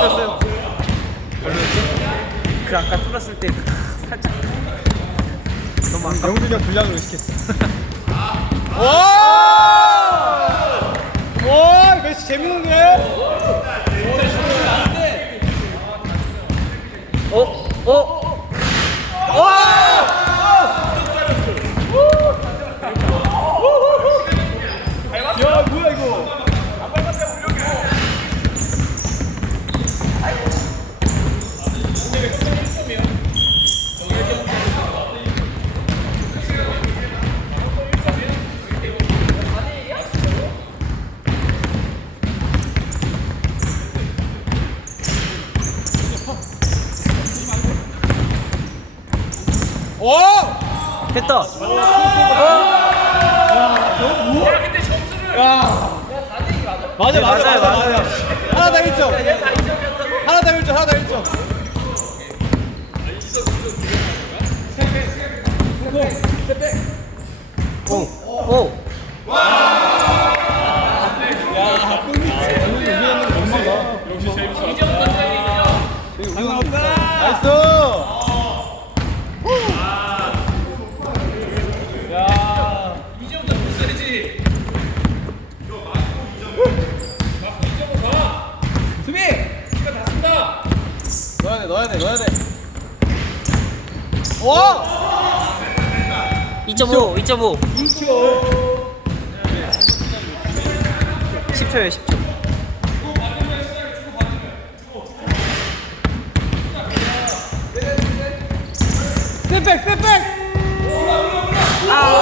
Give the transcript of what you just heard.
뜯었어요. 그 아까 뚫었을 때 살짝 너무 아까 영준이가 불량을 의식했어. 와! 와, 메시 재밌는데? 어? 어? 어? 와! 오! 됐다 야. 맞아, 맞아, 네, 맞아, 맞아요, 맞아. 맞아요. 하나 더 1점. 하나 더 1점, 하나 더 1점. 오! 오! 야. 역시 좋았다. 장난 없다. 나이스. 수비! 넣어야 돼, 넣어야 돼, 넣어야 돼. 와! 2.5 2.5 인치오. 10초에 10초 스텝백, 스텝백! 아